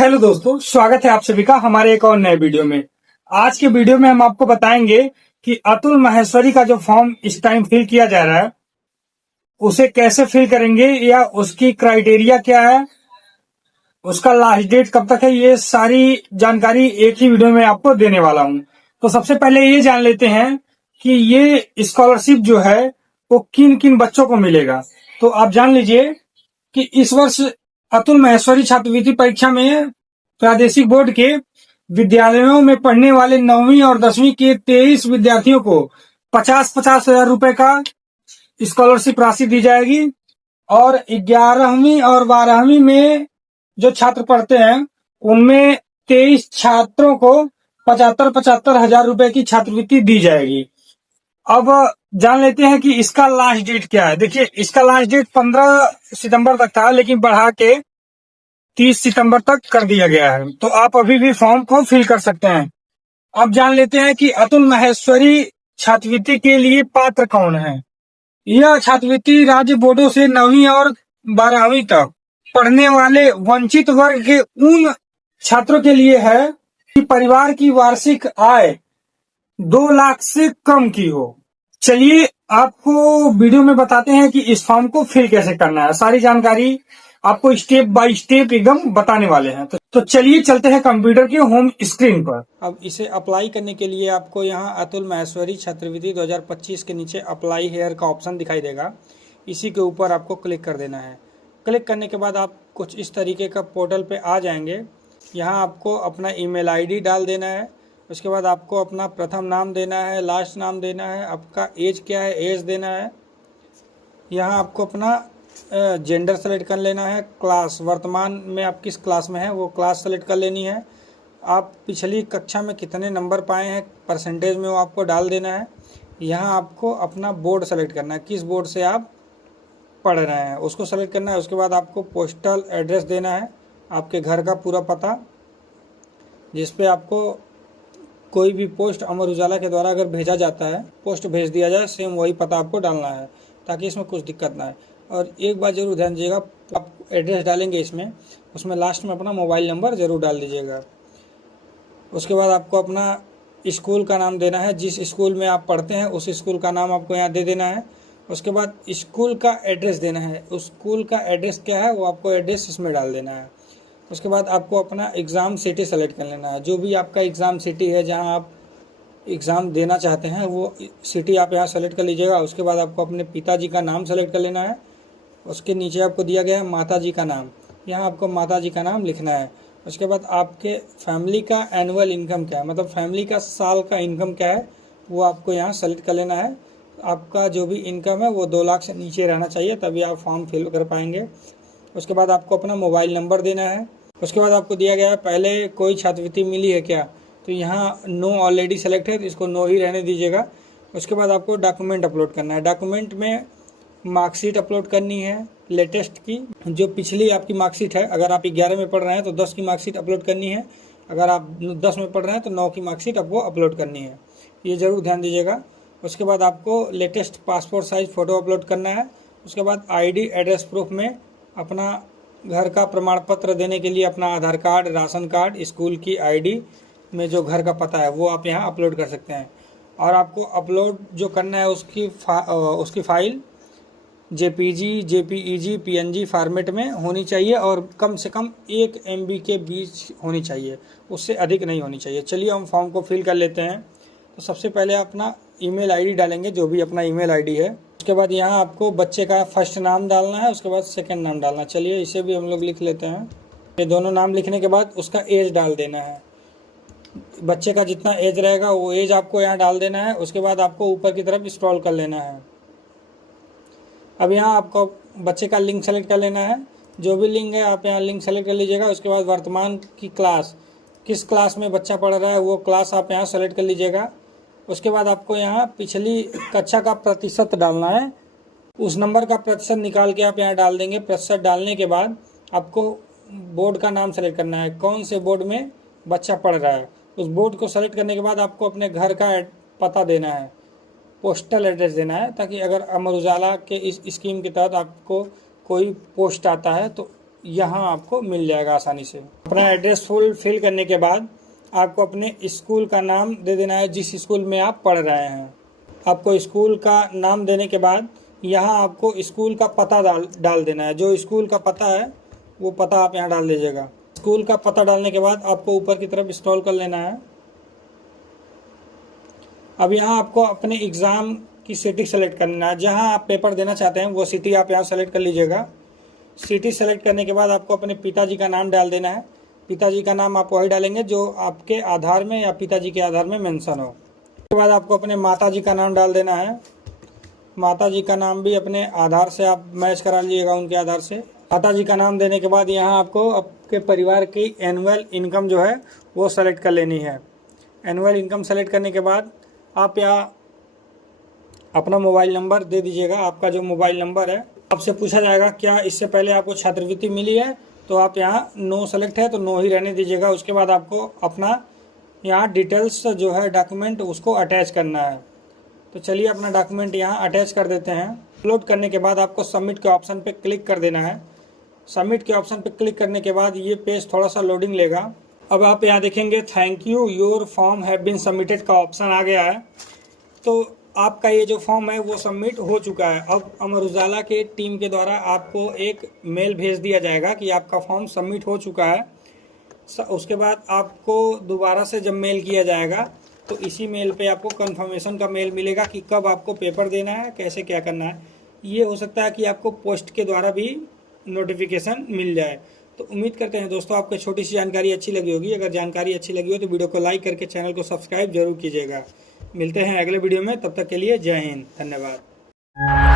Hello दोस्तों, स्वागत है आप सभी का हमारे एक और नए वीडियो में। आज के वीडियो में हम आपको बताएंगे कि अतुल माहेश्वरी का जो फॉर्म इस टाइम फिल किया जा रहा है उसे कैसे फिल करेंगे या उसकी क्राइटेरिया क्या है, उसका लास्ट डेट कब तक है, ये सारी जानकारी एक ही वीडियो में आपको देने वाला हूं। तो सबसे पहले ये जान लेते हैं कि ये स्कॉलरशिप जो है वो किन किन बच्चों को मिलेगा। तो आप जान लीजिए कि इस वर्ष अतुल माहेश्वरी छात्रवृत्ति परीक्षा में प्रादेशिक बोर्ड के विद्यालयों में पढ़ने वाले 9वीं और 10वीं के 23 विद्यार्थियों को 50-50 हजार रुपए का स्कॉलरशिप राशि दी जाएगी और 11वीं और 12वीं में जो छात्र पढ़ते हैं उनमें 23 छात्रों को 75-75 हजार रुपए की छात्रवृत्ति दी जाएगी। अब जान लेते हैं कि इसका लास्ट डेट क्या है। देखिए, इसका लास्ट डेट 15 सितंबर तक था, लेकिन बढ़ा के 30 सितंबर तक कर दिया गया है। तो आप अभी भी फॉर्म को फिल कर सकते हैं। अब जान लेते हैं कि अतुल माहेश्वरी छात्रवृत्ति के लिए पात्र कौन है। यह छात्रवृत्ति राज्य बोर्डों से 9वीं और 12वीं तक पढ़ने वाले वंचित वर्ग के उन छात्रों के लिए है कि परिवार की वार्षिक आय 2 लाख से कम की हो। चलिए आपको वीडियो में बताते हैं कि इस फॉर्म को फिल कैसे करना है। सारी जानकारी आपको स्टेप बाय स्टेप एकदम बताने वाले हैं। तो चलिए चलते हैं कंप्यूटर के होम स्क्रीन पर। अब इसे अप्लाई करने के लिए आपको यहाँ अतुल माहेश्वरी छात्रवृत्ति 2025 के नीचे अप्लाई हेयर का ऑप्शन दिखाई देगा। इसी के ऊपर आपको क्लिक कर देना है। क्लिक करने के बाद आप कुछ इस तरीके का पोर्टल पे आ जाएंगे। यहाँ आपको अपना ईमेल आईडी डाल देना है। उसके बाद आपको अपना प्रथम नाम देना है, लास्ट नाम देना है, आपका एज क्या है एज देना है। यहाँ आपको अपना जेंडर सेलेक्ट कर लेना है, क्लास वर्तमान में आप किस क्लास में है वो क्लास सेलेक्ट कर लेनी है। आप पिछली कक्षा में कितने नंबर पाए हैं परसेंटेज में वो आपको डाल देना है। यहाँ आपको अपना बोर्ड सेलेक्ट करना है, किस बोर्ड से आप पढ़ रहे हैं उसको सेलेक्ट करना है। उसके बाद आपको पोस्टल एड्रेस देना है, आपके घर का पूरा पता, जिस पे आपको कोई भी पोस्ट अमर उजाला के द्वारा अगर भेजा जाता है, पोस्ट भेज दिया जाए, सेम वही पता आपको डालना है ताकि इसमें कुछ दिक्कत ना आए। और एक बात जरूर ध्यान दीजिएगा, आप एड्रेस डालेंगे इसमें, उसमें लास्ट में अपना मोबाइल नंबर ज़रूर डाल दीजिएगा। उसके बाद आपको अपना स्कूल का नाम देना है, जिस स्कूल में आप पढ़ते हैं उस स्कूल का नाम आपको यहाँ दे देना है। उसके बाद स्कूल का एड्रेस देना है, उस स्कूल का एड्रेस क्या है वो आपको एड्रेस इसमें डाल देना है। उसके बाद आपको अपना एग्ज़ाम सिटी सेलेक्ट कर लेना है, जो भी आपका एग्ज़ाम सिटी है जहाँ आप एग्ज़ाम देना चाहते हैं वो सिटी आप यहाँ सेलेक्ट कर लीजिएगा। उसके बाद आपको अपने पिताजी का नाम सेलेक्ट कर लेना है। उसके नीचे आपको दिया गया है माताजी का नाम, यहाँ आपको माताजी का नाम लिखना है। उसके बाद आपके फैमिली का एनुअल इनकम क्या है, मतलब फैमिली का साल का इनकम क्या है वो आपको यहाँ सेलेक्ट कर लेना है। आपका जो भी इनकम है वो 2 लाख से नीचे रहना चाहिए, तभी आप फॉर्म फिल कर पाएंगे। उसके बाद आपको अपना मोबाइल नंबर देना है। उसके बाद आपको दिया गया है पहले कोई छात्रवृत्ति मिली है क्या, तो यहाँ नो ऑलरेडी सेलेक्ट है तो इसको नो ही रहने दीजिएगा। उसके बाद आपको डॉक्यूमेंट अपलोड करना है। डॉक्यूमेंट में मार्कशीट अपलोड करनी है लेटेस्ट की, जो पिछली आपकी मार्कशीट है। अगर आप 11 में पढ़ रहे हैं तो 10 की मार्कशीट अपलोड करनी है, अगर आप 10 में पढ़ रहे हैं तो 9 की मार्कशीट आपको अपलोड करनी है, ये ज़रूर ध्यान दीजिएगा। उसके बाद आपको latest passport size photo upload करना है। उसके बाद आईडी एड्रेस प्रूफ में अपना घर का प्रमाण पत्र देने के लिए अपना आधार कार्ड, राशन कार्ड, स्कूल की आईडी में जो घर का पता है वो आप यहाँ अपलोड कर सकते हैं। और आपको अपलोड जो करना है उसकी file JPG, JPEG, PNG format में होनी चाहिए और कम से कम 1 MB के बीच होनी चाहिए, उससे अधिक नहीं होनी चाहिए। चलिए हम फॉर्म को फिल कर लेते हैं। तो सबसे पहले अपना ईमेल आईडी डालेंगे, जो भी अपना ईमेल आईडी है। उसके बाद यहाँ आपको बच्चे का फर्स्ट नाम डालना है, उसके बाद सेकंड नाम डालना है। चलिए इसे भी हम लोग लिख लेते हैं। ये दोनों नाम लिखने के बाद उसका एज डाल देना है, बच्चे का जितना एज रहेगा वो एज आपको यहाँ डाल देना है। उसके बाद आपको ऊपर की तरफ स्क्रॉल कर लेना है। अब यहाँ आपको बच्चे का लिंग सेलेक्ट कर लेना है, जो भी लिंग है आप यहाँ लिंग सेलेक्ट कर लीजिएगा। उसके बाद वर्तमान की क्लास, किस क्लास में बच्चा पढ़ रहा है वो क्लास आप यहाँ सेलेक्ट कर लीजिएगा। उसके बाद आपको यहाँ पिछली कक्षा का प्रतिशत डालना है, उस नंबर का प्रतिशत निकाल के आप यहाँ डाल देंगे। प्रतिशत डालने के बाद आपको बोर्ड का नाम सेलेक्ट करना है, कौन से बोर्ड में बच्चा पढ़ रहा है। उस बोर्ड को सेलेक्ट करने के बाद आपको अपने घर का पता देना है, पोस्टल एड्रेस देना है, ताकि अगर अमर उजाला के इस स्कीम के तहत आपको कोई पोस्ट आता है तो यहाँ आपको मिल जाएगा आसानी से। अपना एड्रेस फुल फिल करने के बाद आपको अपने स्कूल का नाम दे देना है, जिस स्कूल में आप पढ़ रहे हैं। आपको स्कूल का नाम देने के बाद यहाँ आपको स्कूल का पता डाल देना है। जो स्कूल का पता है वो पता आप यहाँ डाल दीजिएगा। स्कूल का पता डालने के बाद आपको ऊपर की तरफ स्क्रॉल कर लेना है। अब यहाँ आपको अपने एग्ज़ाम की सिटी सेलेक्ट करना है। जहाँ आप पेपर देना चाहते हैं वो सिटी आप यहाँ सेलेक्ट कर लीजिएगा। सिटी सेलेक्ट करने के बाद आपको अपने पिताजी का नाम डाल देना है। पिताजी का नाम आप वही डालेंगे जो आपके आधार में या पिताजी के आधार में मेंशन हो। उसके बाद आपको अपने माताजी का नाम डाल देना है। माताजी का नाम भी अपने आधार से आप मैच करा लीजिएगा, उनके आधार से। माताजी का नाम देने के बाद यहाँ आपको आपके परिवार की एनुअल इनकम जो है वो सेलेक्ट कर लेनी है। एनुअल इनकम सेलेक्ट करने के बाद आप यहाँ अपना मोबाइल नंबर दे दीजिएगा। आपका जो मोबाइल नंबर है, आपसे पूछा जाएगा क्या इससे पहले आपको छात्रवृत्ति मिली है, तो आप यहाँ नो सेलेक्ट है तो नो ही रहने दीजिएगा। उसके बाद आपको अपना यहाँ डिटेल्स जो है डॉक्यूमेंट उसको अटैच करना है। तो चलिए अपना डॉक्यूमेंट यहाँ अटैच कर देते हैं। अपलोड करने के बाद आपको सबमिट के ऑप्शन पे क्लिक कर देना है। सबमिट के ऑप्शन पे क्लिक करने के बाद ये पेज थोड़ा सा लोडिंग लेगा। अब आप यहाँ देखेंगे thank you your form have been submitted का ऑप्शन आ गया है। तो आपका ये जो फॉर्म है वो सबमिट हो चुका है। अब अमर उजाला के टीम के द्वारा आपको एक मेल भेज दिया जाएगा कि आपका फॉर्म सबमिट हो चुका है। उसके बाद आपको दोबारा से जब मेल किया जाएगा तो इसी मेल पे आपको कंफर्मेशन का मेल मिलेगा कि कब आपको पेपर देना है, कैसे क्या करना है। ये हो सकता है कि आपको पोस्ट के द्वारा भी नोटिफिकेशन मिल जाए। तो उम्मीद करते हैं दोस्तों आपको छोटी सी जानकारी अच्छी लगी होगी। अगर जानकारी अच्छी लगी हो तो वीडियो को लाइक करके चैनल को सब्सक्राइब जरूर कीजिएगा। मिलते हैं अगले वीडियो में, तब तक के लिए जय हिंद, धन्यवाद।